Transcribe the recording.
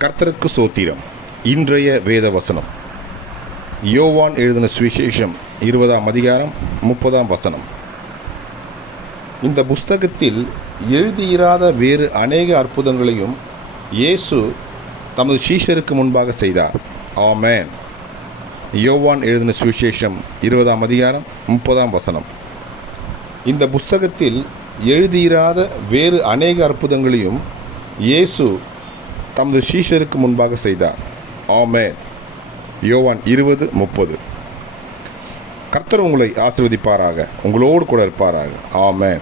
கர்த்தருக்கு சோத்திரம். இன்றைய வேத வசனம் யோவான் எழுதின சுவிசேஷம் இருபதாம் அதிகாரம் முப்பதாம் வசனம். இந்த புஸ்தகத்தில் எழுதியிராத வேறு அநேக அற்புதங்களையும் இயேசு தமது சீஷருக்கு முன்பாக செய்தார். ஆமேன். யோவான் எழுதின சுவிசேஷம் இருபதாம் அதிகாரம் முப்பதாம் வசனம். இந்த புஸ்தகத்தில் எழுதியிராத வேறு அநேக அற்புதங்களையும் இயேசு தமது சீஷருக்கு முன்பாக செய்தார். ஆமே யோவான் இருபது முப்பது. கர்த்தர் உங்களை ஆசிர்வதிப்பாராக. உங்களோடு கூட இருப்பாராக. ஆமேன்.